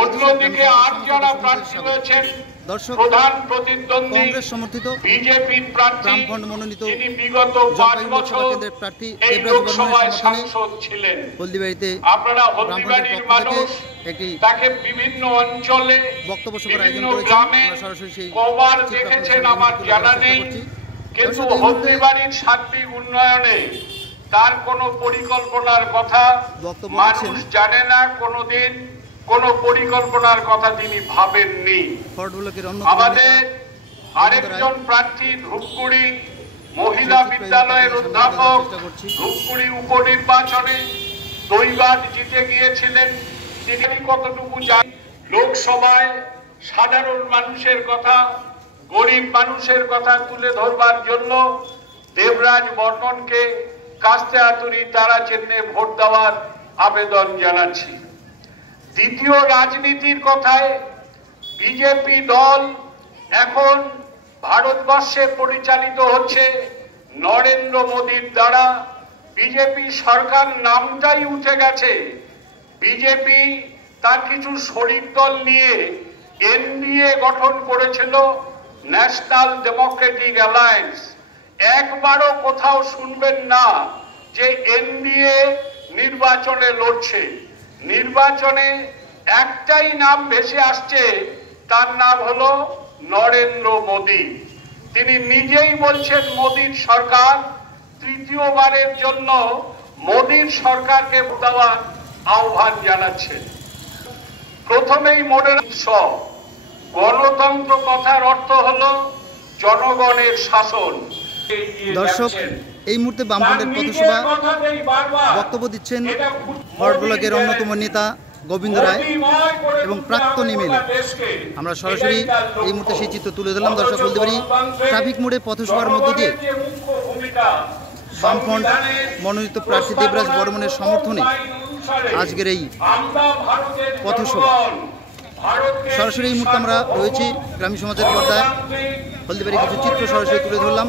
অন্যদিকে আর যারা প্রার্থী হয়েছেন প্রধান প্রতিদ্বন্দ্বী কংগ্রেস সমর্থিত বিজেপির প্রার্থী বামফ্রন্ট মনোনীত যিনি বিগত 5 বছর প্রার্থী এই লোকসভায় সাংসদ ছিলেন। হলদিবাড়িতে আপনারা হলদিবাড়ির মানুষ তাকে বিভিন্ন অঞ্চলে বিভিন্ন গ্রামে কবার দেখেছেন আমার জানা নেই, কিন্তু হলদিবাড়ির সার্বিক উন্নয়নে তার কোনো পরিকল্পনার কথা মানুষ জানে না, কোনোদিন কোনো পরিকল্পনার কথা তিনি ভাবেননি। আমাদের আরেকজন প্রার্থী ধূপগুড়ি মহিলা বিদ্যালয়ের অধ্যাপক ধূপগুড়ি উপনির্বাচনে 2 বার জিতে গিয়েছিলেন। তিনি কতটুকু জানেন লোকসভায় সাধারণ মানুষের কথা, গরিব মানুষের কথা তুলে ধরবার জন্য দেবরাজ বর্মনকে কাস্তে আতুরি তারা চিহ্নে ভোট দেওয়ার আবেদন জানাচ্ছি। দ্বিতীয় রাজনীতির কথায় বিজেপি দল এখন ভারতবর্ষে পরিচালিত হচ্ছে নরেন্দ্র মোদীর দ্বারা। বিজেপি সরকার নামটাই উঠে গেছে। বিজেপি তার কিছু শরিক দল নিয়ে এনডিএ গঠন করেছিল, ন্যাশনাল ডেমোক্রেটিক অ্যালায়েন্স। একবারও কোথাও শুনবেন না যে এনডিএ নির্বাচনে লড়ছে। নির্বাচনে একটাই নাম ভেসে আসছে, তার নাম হলো নরেন্দ্র মোদী। তিনি নিজেই বলছেন মোদীর সরকার, তৃতীয়বারের জন্য মোদীর সরকারকে দেওয়ার আহ্বান জানাচ্ছেন। প্রথমেই মনে রাখবেন, গণতন্ত্র কথার অর্থ হলো জনগণের শাসন। দর্শক, এই মুহূর্তে বামফ্রন্টের পথসভা বক্তব্য দিচ্ছেন হট ব্লকের অন্যতম নেতা গোবিন্দ রায় এবং প্রাক্তন এমএলএ। আমরা সরাসরি এই মুহূর্তে সেই চিত্র তুলে ধরলাম। দর্শক, বলতে পারি ট্রাফিক মোড়ে পথসভার মধ্য দিয়ে বামফ্রন্ট মনোনীত প্রার্থী দেবরাজ বর্মনের সমর্থনে আজকের এই পথসভা। সরাসরি এই মুহূর্তে আমরা রয়েছি গ্রামীণ সমাজের পর্দায়। হলদিবাড়ি কিছু চিত্র সরাসরি তুলে ধরলাম,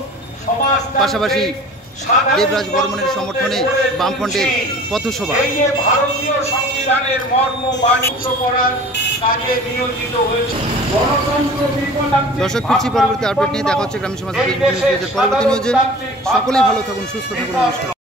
পাশাপাশি দেবরাজ বর্মনের সমর্থনে বামফ্রন্টের পথসভা। দর্শক, ফিরছি পরবর্তী আপডেট নিয়ে। দেখা হচ্ছে গ্রামীণ সমাজের পরবর্তী নিউজে। সকলেই ভালো থাকুন, সুস্থ থাকুন, নমস্কার।